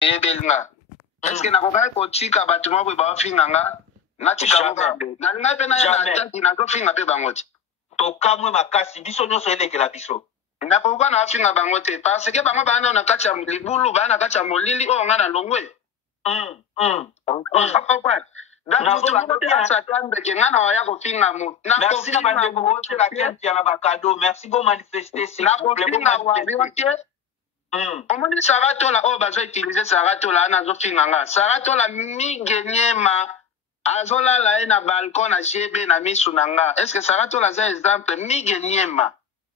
ebelinga. Est-ce que nakoka kotika bato moko ba finga nga na tika moko na nga pe na ya tati na ko finga pe bangoti. To kamwe makasi biso nyonso elekela biso. Na pourquoi na finga bangote parce que bango bana na kati ya libulu bana kati ya molili o nga na longwe. Donc tout le monde s'attend que ngana wa ya ko finga mu. Merci na bande ko wote la kenti ya ba cadeau. Merci bon manifester s'il vous plaît. Bon manifester. Omoni sarato la o bazo utiliser sarato la na zo finga nga. Sarato la migenyema azola la na balcon na jebe na misu nanga. Est-ce que sarato la za exemple migenyema?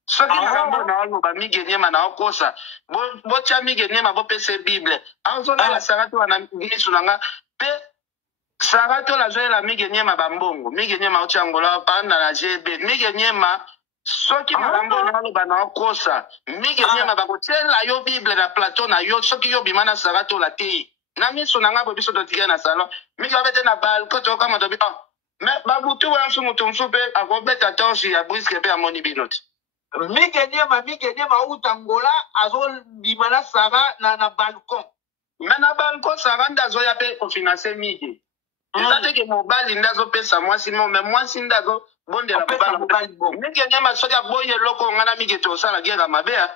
Soki na rambo na alo ba migenyema na okosa. Bo tia migenyema bo pese Bible. Azola la sarato na misu nanga pe sarato la zo la migenyema bambongo. Migenyema ochangola panda na jebe. Migenyema soki makambo na alo bana okosa migenyema bakotela yo Bible na Platon na yo soki yo bimana sarato la te na miso na ngabo biso dotika na salon miki abete na balcon to kama to bi mais babutu wa nsu mutu msupe akobeta torche ya briske pe amoni binoti migenyema utangola azo bimana sara na balcon mais na balcon sara ndazo ya pe kofinancer migi ezate ke mobali ndazo pesa mwasi mo mais mwasi ndazo bonde la bala mike nyama soki aboye loko ngana mike to sala gera mabea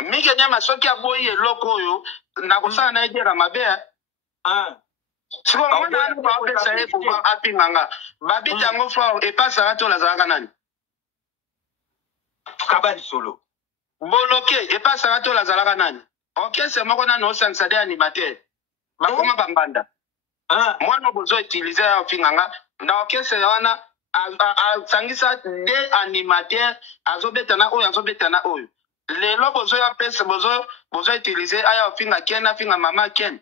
mike nyama soki aboye loko oyo na kosala na gera mabea siko mwana anu ba pesa ye ko apinganga babita ngo fo e pasa rato la zaka nani kabali solo boloke e pasa rato la zalaka nani ok c'est moko na no sansa de animateur bakoma bambanda mwana bozo utiliser ya finganga na okese wana sangisa de animateur azobeta na oyo lelo bozo ya pesa bozo utiliser aya finga ken finga mama ken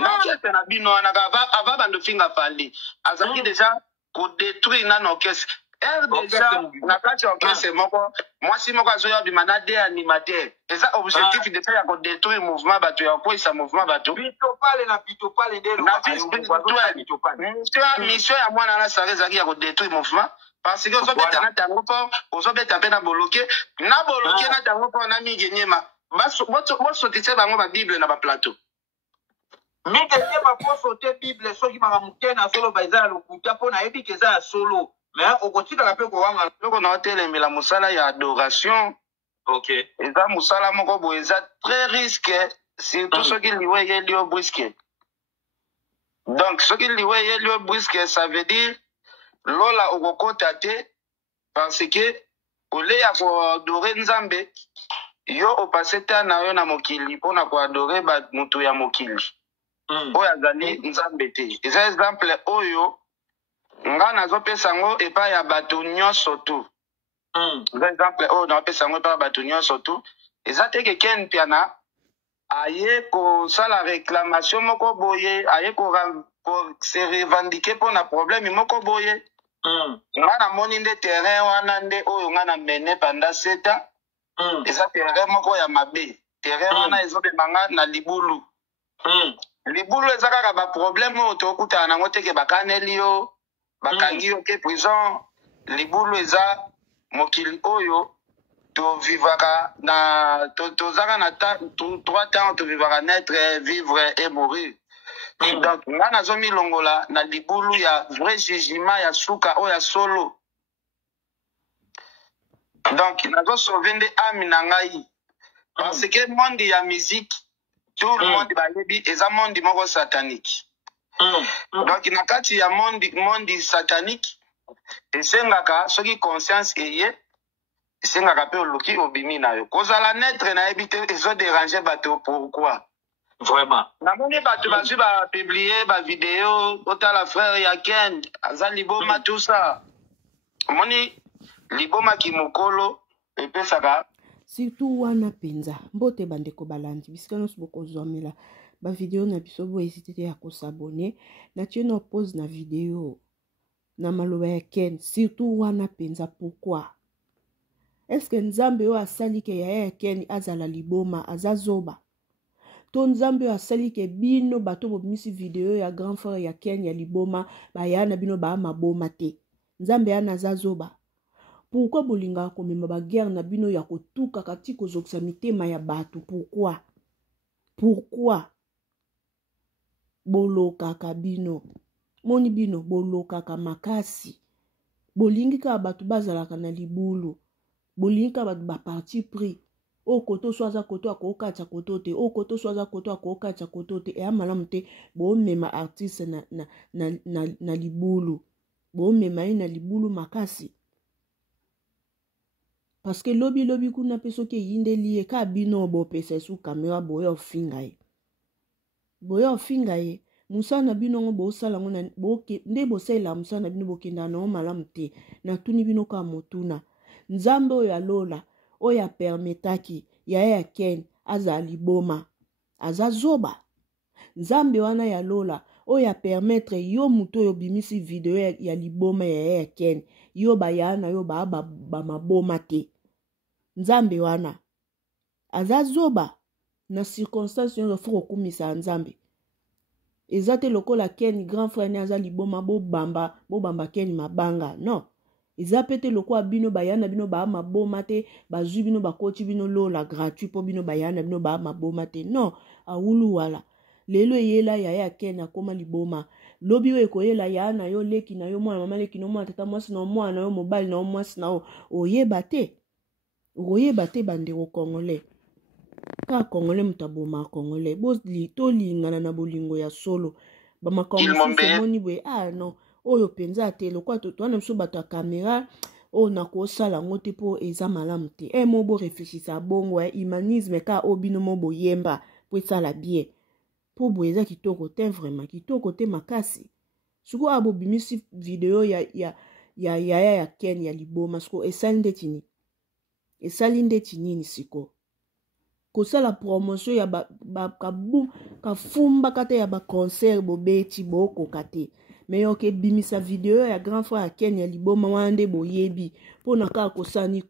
na okese na bino wana ava bando finga fali azaki déjà ko détruire na okese déjà na kati okese moko mwasi moko azoya bimana de animateur eza objectif de faire ko détruire mouvement bato ya koisa mouvement bato bito pale ndelo na mission ya mwana na sare zaki ya ko détruire mouvement parce que ozobeta na tango po ozobeta pe na boloke na tango po na migenyema baso tise bango ba Bible na ba plateau migenyema po sote Bible soki makamutena solo baizala lokuta po na ebi keza solo mais okotika la pe ko wanga loko na hotelemela musala ya adoration. Ok. Eza musala moko bo eza très risqué surtout soki liwe ye lio brisque. Donc soki liwe ye lio brisque ça veut dire lola okokota te parce que ole ya ko adorer Nzambe yo opase ta na yo na mokili pona ko adorer ba mutu ya mokili. Oyo azali Nzambe te. Eza exemple oyo nga nazopesa ngo epa ya bato nyonso tu. Exemple oyo nazopesa ngo epa ya bato nyonso tu. Eza te ke ken piana aye kosala réclamation moko boye aye ko se revendiquer mpona problème moko boye. Nga namoni nde terrain wana nde oyo nga na mene pendant 7 ans. Eza terrain moko ya mabe. Terrain wana ezobema nga na libulu. Libulu eza kaka ba problème oyo tokutana nango te ke bakaneli yo bakangi yo ke prison. Libulu eza mokili oyo to vivaka na tozaka na 3 temps to vivaka naître vivre et mourir. Donc nga nazomi longola na libulu ya vrai jugement ya suka oyo ya solo. Donc nazo sauver nde âme na ngai parce que monde ya musique tout le monde bayebi eza monde moko satanique. Donc na kati ya monde satanique esengaka soki conscience eye esengaka pe oluki obimi na yo kozala netre na yebi te ezo déranger bato pourquoi vraiment namoni bato bazwi bapublier bavideo otala frère ya Ken aza liboma tout ça omoni liboma kimokolo epesaka surtout wana penza mbote bandeko balandi bisika nyonso bokozwamela bavideo na biso bo hésité te ya kosabone na tie na pause na video na maloba ya Ken surtout wana penza pourquoi est-ce que Nzambe oyo asali ke ya Ken azala liboma azazoba to Nzambe oyo asali ke bino bato bomisi video ya grand frère ya Ken ya liboma baya na bino ba maboma te Nzambe ana azazoba. Pourquoi bolinga komema ba guerre na bino ya kotuka kati kozokisa mitema ya bato pourquoi pourquoi bolokaka bino moni bino bolokaka makasi bolingi ka bato bazalaka na libulu bolingi ka bato baparti pris o koto so aza koto akokatya koto te o koto so aza koto akokatya koto te eya malamu te bomema artiste na libulu bomema ye na libulu makasi parce que lobi kuna pe soki eyindeli ye ka bino bopesa su kamera boya ofinga ye musana bino ngo bosala ngo nde bosalela musana bino bokenda na malamu te na tuni bino ka motuna nzambe oyo alola oyo apermetaki ya Ken aza liboma aza zoba nzambe wana ya lola oyo apermettre yo muto oyo bimisi video ya liboma ya Ken yo bayana yo ba maboma te nzambe wana aza zoba na circonstance yo fo kokumisa nzambe ezate lokola Ken grand frère ne aza liboma bobamba Ken mabanga non eza pete lokola bino bayana bino ba maboma te bazwi bino bakoti bino lola gratuit po bino bayana bino ba maboma te non awulu wala lelo yela ya Ken akoma liboma lobi we koyela ya na yo leki na yo mwana mama leki no mwana tata mwasi na mwana yo mobali na mwasi na oyeba te bandeko congolais ka congolais mutaboma congolais tolingana na bolingo ya solo bamakambo moni bwe non oyo penza te lokwa twana biso bato ya kamera oyo nakosala ngo te po eza malamu te mo bo réfléchissa bongo humanisme ka obino mo boyemba po esala bien po bo eza kitoko te vraiment kitoko te makasi siko abo bimisi video ya Ken ya liboma siko esali ndeti nini siko kosala promotion ya kafumba kata ya concert bobeti bokoka te mais yoke bimisa video ya grand frère ya Ken ya liboma wana nde boyebi mpona kaka kosani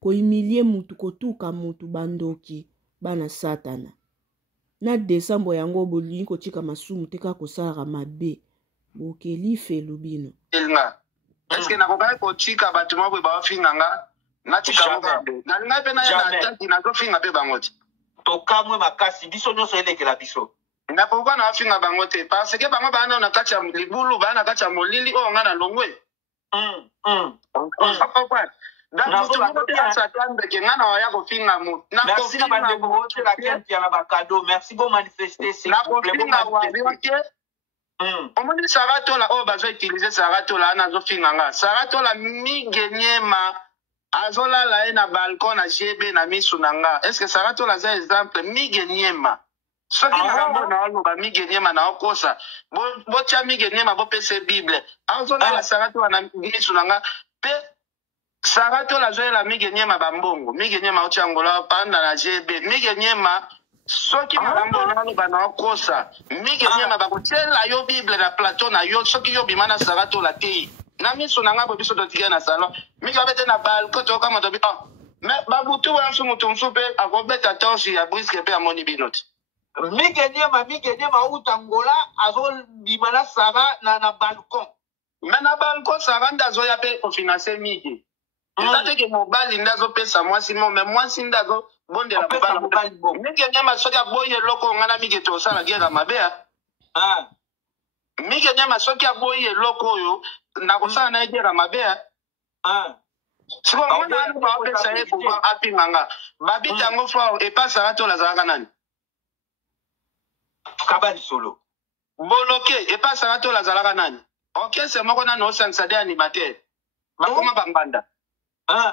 kohumilie mutu kotuka mutu bandoki bana satana na desambo yango bolingi kotika masumu te kaka kosalaka mabe bokeli felu bino eske nakokaki kotika bato mabwe baofinga nga natika mobe nalingai mpe naye na ataki nazofinga mpe bango te tokamwe makasi biso nyonso elekela biso na pourquoi na afinga bango te parce que bango bana na kati ya libulu bana na kati ya molili oyo nga na longwe donc moko te asatandeke nga na waya kofinga motu merci na bandeko botela kentia na bakado merci bo manifester nakofinga wayo te omoni saratola oyo bazoutilize saratola ana azofinga nga saratola migenyema azolala ye na balcon na jebe na misu na nga estce saratola aza exemple migenyema soki makambo na oloba migenyema na okosa botia migenyema bopesa bible azolala saratola na misu na nga mpe saratola azoyela migenyema bambongo migenyema otiangola panda na jebe migenyema soki makambo na oloba na okosa migenyema bakotiela yo bible na plateau na yo soki yo bima na saratola te na miso na nga bo biso totika na salon miki abete na balcon toka moto bi mais babutu wana so moto mso mpe akobeta torche ya briske mpe amoni bino te migenyema utangola azobima na sara na balcon me na balcon sara nde azoya mpe kofinanse mige eza teke mobali nde azopesa mwasi mo me mwasi nde azobondela mobali migenyema soki aboyi eloko nga na mige tosala gera mabe migenyema soki aboyi eloko oyo nakosala na egera mabe siko mwana anu baopesa ye pouvoir apinga nga babiti yango fort epasaka to lazalaka nani kabali solo boloke epasaka to lazalaka nani orchestre moko nani osangisa de animateur bakoma bambanda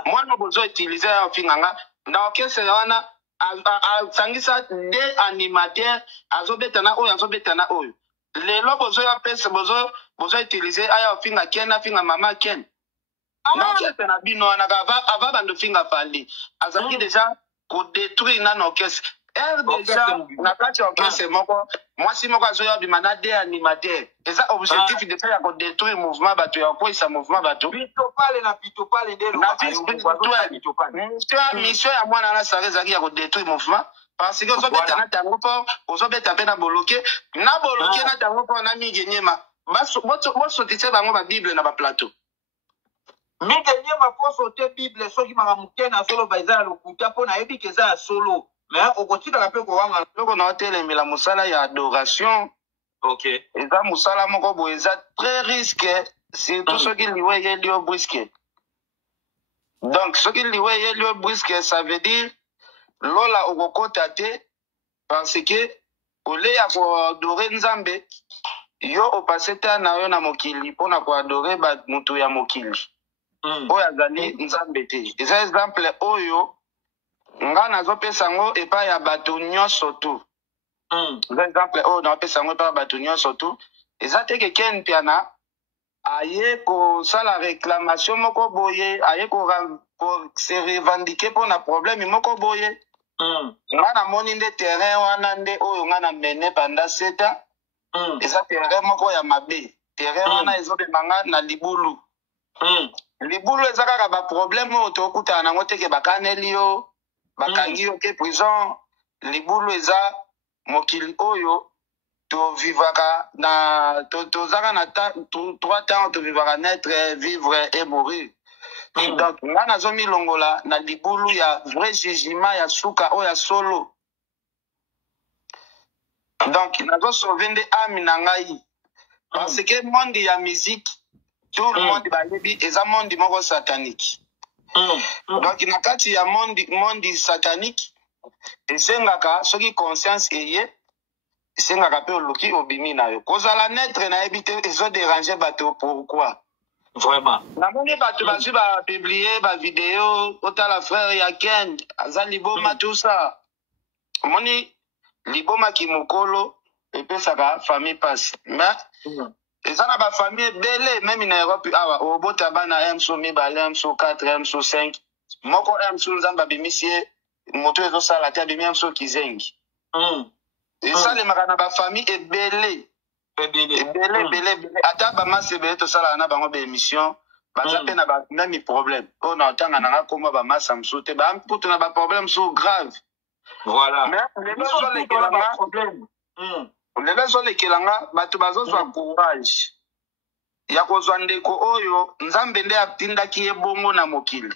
mwana bozo utilize ya opinga nga na orchestre wana asangisa de animateur azobeta na oyo azobeta na oyo lelo bozo ya pesa bozo utilize aya ofinga Ken afinga mama Ken na orchestre na bino wana ava bando finga fali azalaki deja kodétruire nano orchestre deja na kati ya orchestre moko mwasi moko azoya bima na de animateur eza objectif deja ya kodétruire mouvement bato ya kokweyisa mouvement bato mission ya mwana wana sara ezalaki ya kodétruire mouvement parce que ozobeta na tango mpo ozobeta mpe na boloke na tango mpo na migenyema bosotise bango babible na baplateau migenyema po sote bible soki makambo te na solo eza ya lokuta mpo nayebi ke eza ya solo mais okotikala mpe kowanga loko na otelemela mosala ya adoration. ok Eza mosala moko boye eza très risque surtout soki liwe eyeli yo briske. Donc soki liwe eyeli yo briske ça veut dire lola okokota te parce que ole ya koadore nzambe yo opase te na yo na mokili mpona koadore mutu ya mokili oyo azali nzambe te. Eza exemple oyo nga nazopesa yango epai ya bato nyonso tu. Eza exemple oyo nazopesa yango epai ya bato nyonso tu. Eza te keke mpiana aye kosala réclamation moko boye aye se revendiquer mpona problème moko boye. Nga namoni nde terrain wana nde oyo nga na mene pendant 7 ans. Eza terrain moko ya mabe. Terrain wana ezobema nga na libulu. Libulu eza kaka baproblème oyo tokutana nango teke bakaneli yo bakangi yo ke prison. Libulu eza mokili oyo tovivaka na tozaka na 3 temps tovivaka naître vivre et mourir. Donc nga nazomilongola na libulu ya vrai jugement ya suka oyo ya solo. Donc nazosauve nde ame na ngai parce que monde ya musique tout le monde bayebi eza monde moko satanique. Donc na kati ya monde satanique esengaka soki conscience eye esengaka mpe oluki obimi na yo kozala netre nayebi te ezodérange bato. Pourquoi? Vraiment. Namoni bato bazwi bapublie bavideo otala frère ya Ken aza liboma tout ça. Omoni liboma kimokolo epesaka famille pasi. Mais eza na bafamille ebele meme na Europe awa obota bana emso mibale emso 4 emso 5 moko emso nzambe abimisi ye moto ezosala te abimi emso kizengi. Esalemaka na bafamille ebele. Ebele ata bamasi ebele tosalaka na bango baémission baza mpe na bamemi problème oyo na otanga nanga koma bamasa mosusu te bamputu na baproblème mosusu grave. Voilà. Mais lelo ezolekelanga bato bazozwa courage ya kozwa ndeko oyo nzambe nde atindaki ye bongo na mokili.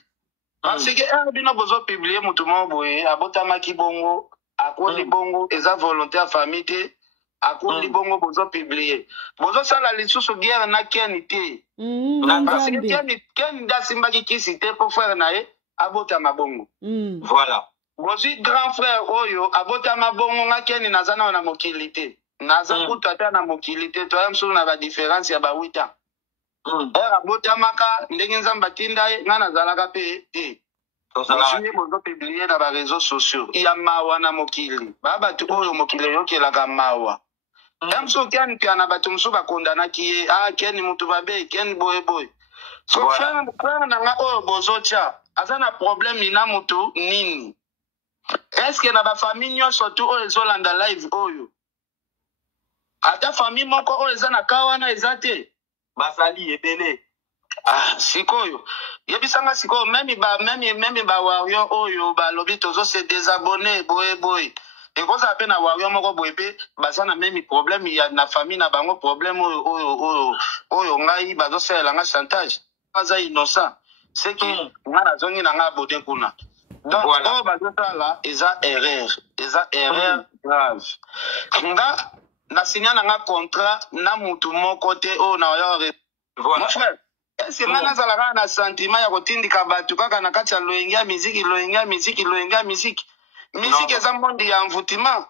Parce que bino bozopiblie motu moko boye abotamaki bongo akoli bongo eza volonté ya famille te akoli bongo bozopiblie bozosala lisusu guerre na Keni te. Parce que Keni nde asimbaki kisi te mpo frère na ye abotama bongo. Voilà. Bozwi grand frère oyo abotama bongo nga Keni naza nao na mokili te. Naza kutu ata na mokili te toya msulu na badifference ya ba 8 ans. Abotamaka ndenge nzambe atinda ye nga nazalaka mpe te. Bozwi bozopiblie na bareseaux sociaux ya mawa na mokili babato oyo mokili eyokelaka mawa. Mso Keni pia na bato mosusu bakondanaki ye Keni mutu babe Keni boyeboye. So frère na nga oyo bozotya aza na problème na mutu nini? Est-ce que na bafamille nyonso tu oyo ezolanda live oyo ata famille moko oyo eza na ka wana eza te basali ebele? Sikoyo yebisanga sikoyo meme ba warrior oyo balobi tozo se désabonner boye ekozala mpe na warrior moko boye mpe baza na meme problème ya na famille na bango problème oyo ngai bazosalela nga chantage baza innocent seki nga nazongi na nga abode kuna. Donc oyo bazosala eza erreur grave. Nga nasinya na nga contrat na mutu moko te oyo na oyo mon frère. Est-ce que nga nazalaka na sentiment ya kotindika bato kaka na kati ya loyenge ya miziki eza monde ya mvutima.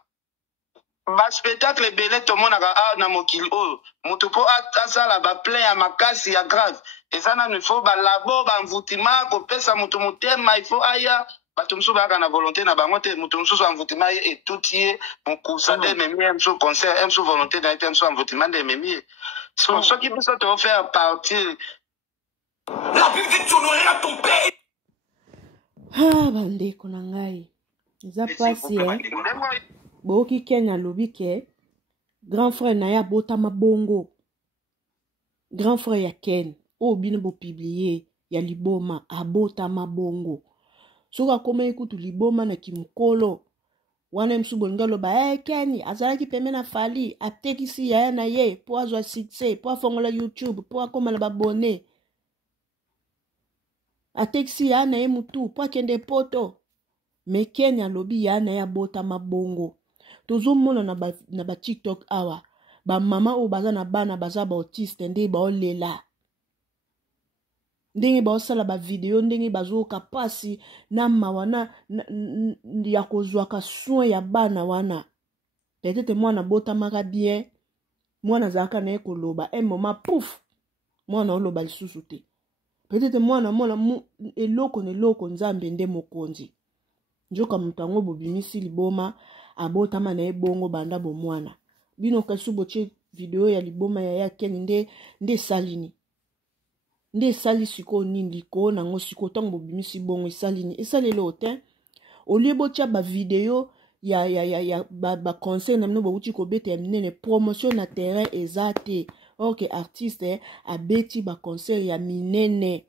Baspectacle ebele tomonaka na mokili oyo mutu mpo asala baplein ya makasi ya grave eza nanu ifo balabo bamvutima kopesa mutu motema ifo aya bato mosusu bayaka na volonté na bango te mutu mosusu amvutima ye etuti ye mokusa nde ememi ye mosusu concert ye mosusu volonté na ye te mosusu amvutima nde ememi ye. Soki biso tofaire partir la Bible dit tu honoreras ton père. Bandeko na ngai eza pasi boyoki Keni alobi ke grand frère na ye abotama bongo. Grand frère ya Keni oyo bino bopiblie ya liboma abotama bongo. Soki akoma ekutu liboma na kimokolo wana mosusu bolingi aloba Keni azalaki pembe na fali atekisi yaya na ye mpo azwa succès mpo afongola YouTube mpo akoma na babone atekisi yaya na ye mutu mpo akende poto me Ken alobi ya na ya bota mabongo tozomona na ba TikTok awa ba mama o baza na bana baza ba autiste nde ba olela ndenge ba osala ba video ndenge bazoka pasi na mawana ya kozwaka soin ya bana wana peut-être mwana botamaka bien mwana zaka na ekoloba un moment pouf mwana oloba lisusu te peut-être mwana eloko nzambe nde mokonzi njoka moto yango bobimisi liboma abotama na ebongo banda bomwana bino kasi boche video ya liboma ya Ken nde salini nde sali siko nini liko nango siko tango bobimisi bongo esalini esalelo te oliebo tia ba video ya ba conseil na mino bouti ko bete ya minene promotion na terrain ezate ok artiste abeti ba conseil ya minene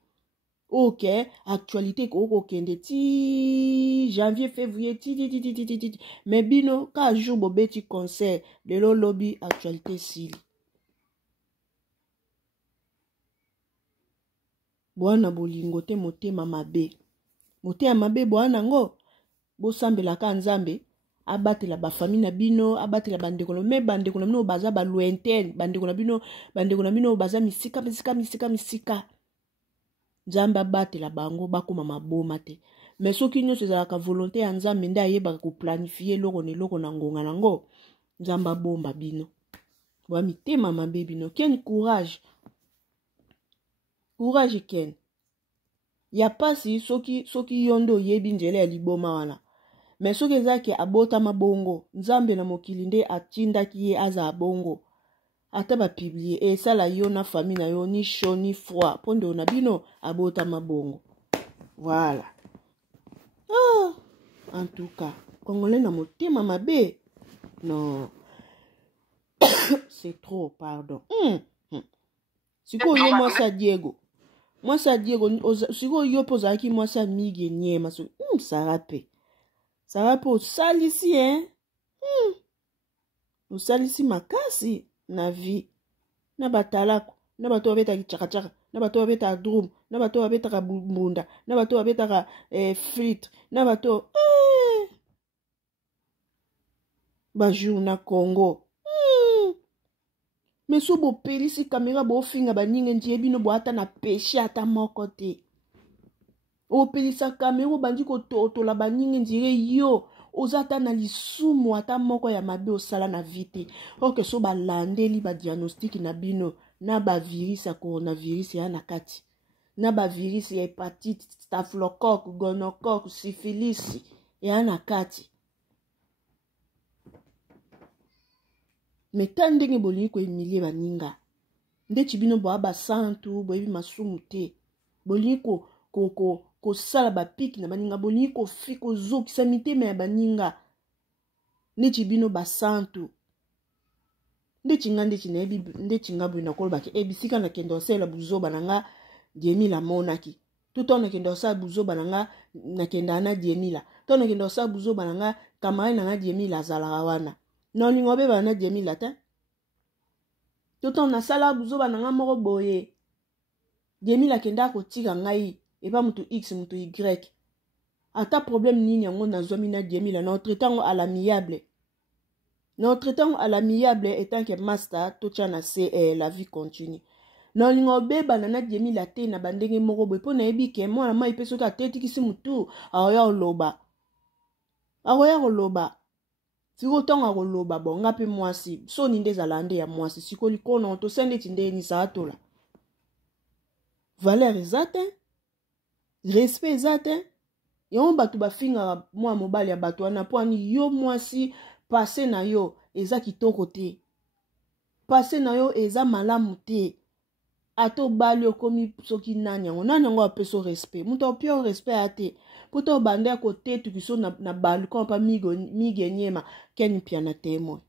ok actualité ko kende ti janvier février ti mais bino ka jour bobeti conseil lelo lobby actualité sili bwana bolingo te motema mabe bwana ngo bosambelaka nzambe abatela ba famille na bino abatela bandeko me bandeko na bino baza ba lointaine bandeko na bino baza misika nzambe abatela bango bakoma maboma te mais soki nyonso ezalaka volonté ya nzambe nde ayebaka koplanifie eloko na ngonga nango nzambe abomba bino bwa mitema mabe bino Ken courage Ken ya pasi soki yo nde oyebi nzela ya liboma wana mais soki ezaki abota mabongo nzambe na mokili nde atindaki ye aza abongo ata bapiblie esala yo na famille na yo ni chaud ni froid mpo nde na bino abota mabongo voilà en tout cas congolais na motema mabe non c'est trop pardon sikoyo yo mwasi ya Diego sikoyo yo mpo ozalaki mwasi ya migi enyema Sara pe osalisi osalisi makasi na vie na batalako na bato babetaka chakachaka na bato babetaka drum na bato babetaka mbunda na bato babetaka frite na bato bajour na Congo mais so bopelisi kamera bofinga baninga ndie bino boata na péché ata moko te opelisa kamera obandi kototola baninga ndire yo ozata na lisumu ata moko ya mabe osala na vite oke so balandeli ba diagnostic na bino na ba virus ya coronavirus ya na kati na ba virus ya hepatite staphylocoque gonocoque syphilis ya na kati meta ndenge bolingi ko emilie baninga nde chibino bo aba santu boyebi masumu te bolingi ko sala ba piki na baninga bolingi ko fiko zokisa mitema ya baninga nde chibino ba santu nde chinga bwina koloba ke ebisika na kendo sela buzoba nanga diemila monaki tuto na kendo sala buzoba nanga na kenda na diemila to na kendo sala buzoba nanga kamara nanga diemila zala wana non lingo be bana diemila ta tuto na sala buzoba nanga moko boye diemila kenda ko tika ngai eba mutu x mutu y ata problème nini yango na zomi na diemila na traitant à l'amiable. Notre temps à l'amiable étant que master tout na c'est la vie continue. Non lingo beba na diemi la te na bandenge moko boy po na yebi ke mwana mai peso ka teti kisi mutu aoya oloba. Aoya oloba. Siko tonga oloba bonga pe mwasi so ni ndezalande ya mwasi siko likono to sende tinde ni sa atola. Valeur ezate respect ezate yo batu bafinga mwa mobali ya batu ana po ani yo mwasi passé na yo eza kitoko te passé na yo eza malamu te ato bali okomi soki nani yango apeso respect muto pio respect ate poto bande ko tetu kiso na balcon pa mige nyema Ken piana temo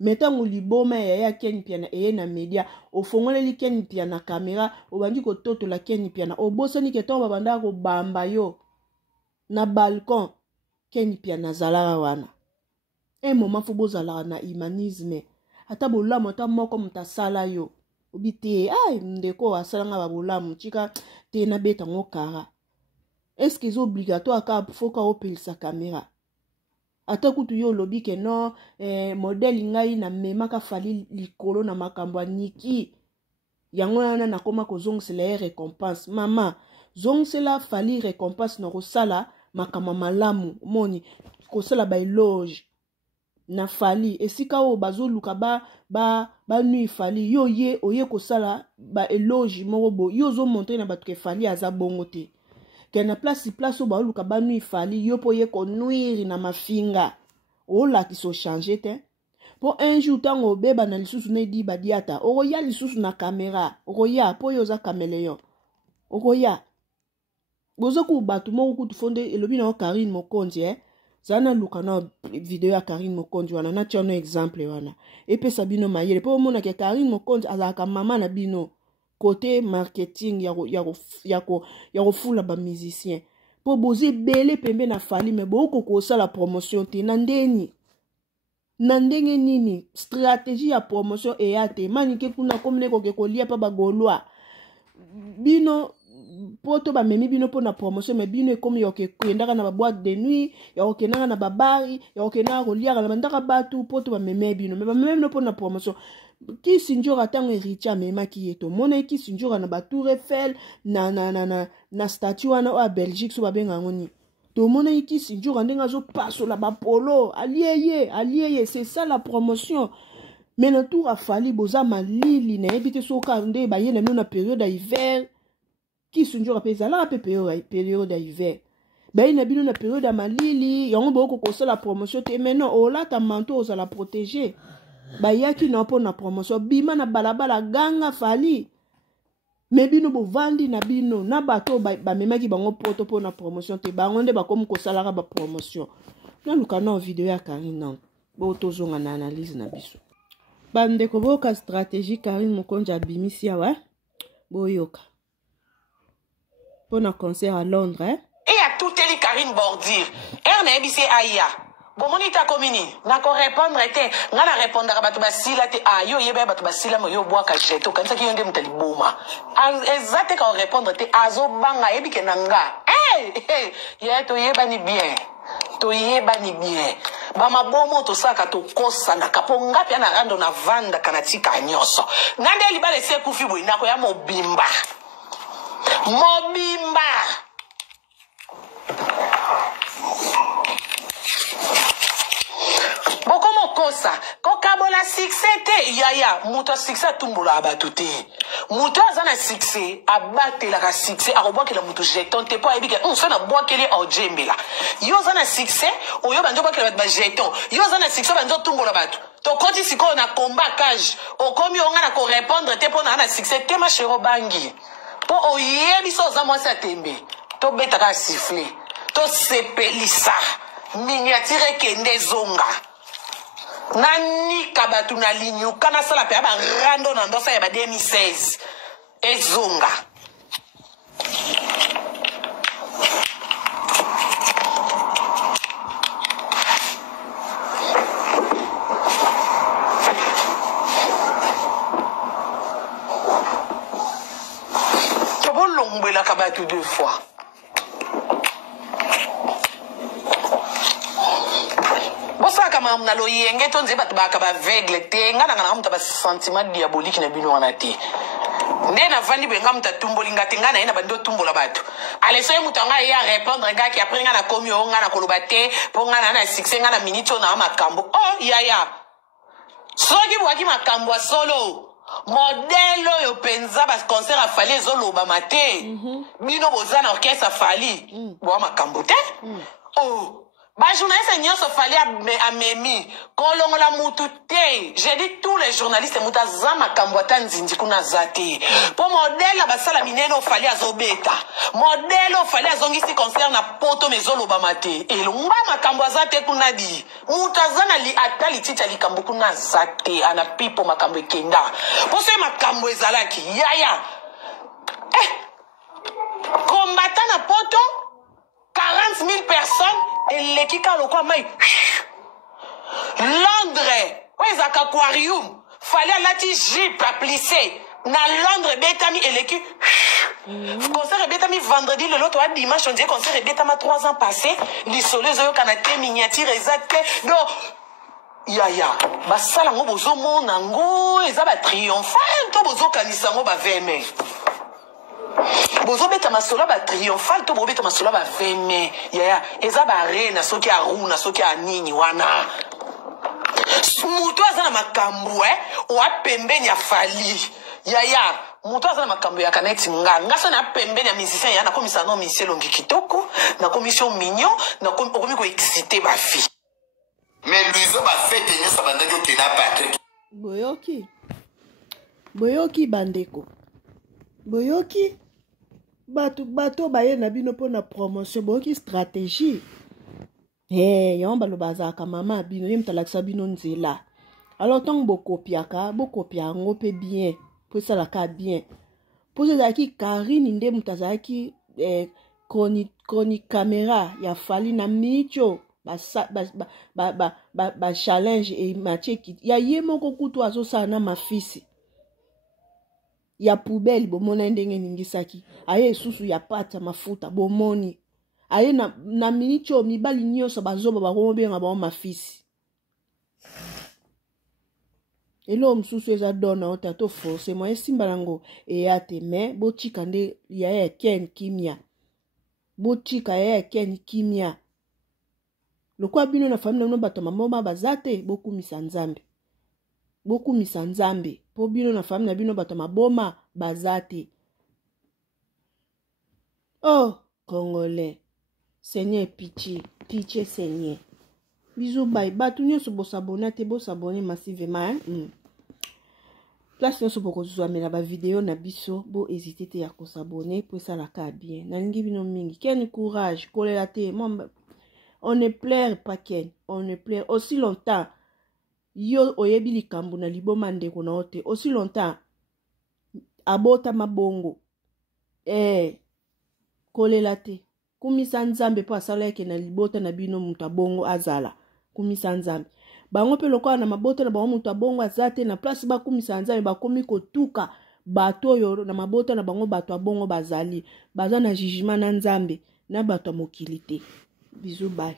metango liboma ya Ken piana na media ofongoleli Ken piana kamera obandi ko totola Ken piana obosani ke to babanda ko bamba yo na balcon Ken piana zalala wana un moment faut bozala na humanisme ata bolamu ata moko mutasala yo obite ai ndeko asala nga babolamu chika te na beta ngokara est-ce que c'est obligatoire aka foka opelisa caméra ata kutu yo lobi ke non modèle ngai na memaka fali likolo na makambo niki yango wana nakoma kozongisela récompense mama zongisela fali récompense na kosala makama malamu moni kosala ba éloge na fali esika o bazoluka ba nui fali yo ye oye kosala ba éloge moko bo yo zo montrer na batu ke fali aza bongo te ke na place o bazoluka ba nui fali yo po ye ko nuiri na mafinga o la ki so changer te po un jour tango obeba na lisusu ne di badiata okoya lisusu na caméra okoya po yo za caméléon okoya bozoku batu moko kutu fonde elobi na Karine Mokonzi zana luka na video ya Karine Mokonzi wana na tiono exemple wana epesa bino mayele po mona ke Karine Mokonzi azaka mama na bino côté marketing ya fula ba musicien po boze bele pembe na fali me boko ko la promotion te na ndenge nini stratégie ya promotion eyate manike kuna komne ko ke kolia pa bagolwa bino poto ba memi bino po na promotion me bino ekomi yoke kwendaka na ba boîte de nuit yoke nanga na babari yoke na koliaka na bandaka batu poto ba memi bino me ba memi no po na promotion ki sinjora tango ericha mema ki yeto mona ki sinjora na ba Tour Eiffel na statue wana o Belgique so ba benga ngoni to mona ki sinjora ndenga zo paso la ba polo allié c'est ça la promotion. Mais na tour a fali boza malili na ebite soka nde ba yele na période d'hiver qui sunjora pesa la période d'hiver ba ina bino na période ya malili yango boko ko la promotion te maintenant o la ta manteau za la protéger ba yaki na po na promotion bima na balabala ganga fali mais bino bo vandi na bino na bato ba memaki bango poto po na promotion te bango nde ba comme ko salara ba promotion na luka na video ya Karine bo tozonga na analyse na biso bandeko boka stratégie Karine Mokonzi abimisi awa boyoka pour un concert à Londres. Et à tout les Karine Bordir. Et BC Aya. Bon, mon ita comini. N'a qu'on répondre était. N'a la répondre à Batouba Sila te ayo yebe Batouba Sila mo yo bois kajeto. Quand ça qui yonde mtali bouma. Exacte quand répondre était azo banga ebi kenanga. Hey! Yeto yeba ni bien. To yeba ni bien. Bama bomo to saka to kosa na kaponga pia na rando na vanda kanatika nyoso. Ngande libale se kufibu inako ya mobimba. Mobimba. Boko mokosa kokabola succès te yaya muto succès tumbula abatuté muto azana succès abate la succès arobwa la muto jeton te po ebike so na bwa kele ojembela yo zana succès oyo banjo bwa kele ba jeton yo zana succès banjo tumbula batu to koti siko na combat cage okomi onga na ko répondre te po na succès te ma chero bangi po oyebi so za mwasi tembe to beta ka siffler to sepelisa miniature kende zonga nani kabatu na linyu kana sala pe aba rando na ndosa ya ba 2016 ezonga to bolongwe la kabatu deux fois. Kama mna lo yenge to nzeba tbaka ba vegle te ngana ngana mta ba sentiment diabolique na bino wana te ndena vandi benga mta tumboli ngati ngana ina bando tumbola batu ale so mutanga ya répondre ngaki après ngana komi o ngana koloba te po ngana na succès ngana minute na makambo oh ya soki bwaki makambo solo modelo yo penza ba concert a fali ezoloba mate bino bozana orchestre fali bwa makambo te oh ba journaliste nyonso fali a memi kolongo la mutu te j'ai dit tous les journalistes mutaza makambo ata nzinzi kuna zate po modèle ba sala mineno fali azobeta modèle fali azongisi concert na poto mezoloba mate elonga makambo azate kuna di mutazana li atali tita likambo kuna zate ana pipo makambo ekenda po se makambo ezalaki yaya combattant na poto 40,000 personnes et l'équipe a le quoi mais Londres ouais zaka aquarium fallait la ti jeep à plisser na Londres betami et l'équipe Concert ebetami vendredi le l'autre à dimanche on dirait concert ebetama 3 ans passés lisolo ezo yoka na te miniature ezate donc yaya basala ngo bozomona ngo eza ba triomphal to bozokanisa ngo ba veme bozobeta masolo ba triomphal to bobeta masolo ba veme yaya eza ba reina soki aruna soki anini wana mutu aza na makambo oa pembeni ya fali yaya mutu aza na makambo ya kaneti nga so na pembeni ya musicien ya nakomisa no misie longi kitoko nakomisio mignon nakomi koexcite bafi mais luizo bafete nyonso bandaki okenda Patrick boyoki bandeko boyoki bato baye na bino mpo na promotion boyoki stratégie yango baloba azalaka mama bino ye mutalakisa bino nzela alors ntango bokopia yango mpe bien mpo esalaka bien mpo ezalaki Karine nde moto azalaki chronique caméra ya fali na micho challenge e macheki ya ye moko kutu azosala na mafisi ya poubelle bomona ndenge ningisaki aye esusu ya pata mafuta bomoni aye na micho mibali nyonso bazoba bakomobenga bao mafisi elo mosusu eza dona ota to force mo esimba nango eya te me botika nde ya ken kimia botika ya ken kimia lokwa bino na famille no bato mama baza te bokumisa nzambe po bino na famille na bino bato maboma baza te oh congolais Seigneur pitié Seigneur bisous bye bato nyonso bosabone te bosabone massivement place nyonso bokozwamela ba video na biso bo hésiter te ya kosabone po esalaka bien nalingi bino mingi ken courage kolela te on ne pleure pas ken on ne pleure aussi longtemps yo oyebi likambo na liboma ndeko na ote aussi longtemps abota mabongo kolela te kumisa nzambe po asala yake na libota na bino mutu abongo azala kumisa nzambe bango pe lokola na mabota na bango mutu abongo azate na place bakumisa nzambe bakomi kotuka bato oyo na mabota na bango bato abongo bazali baza na jugement na nzambe na bato mokili te bisous bye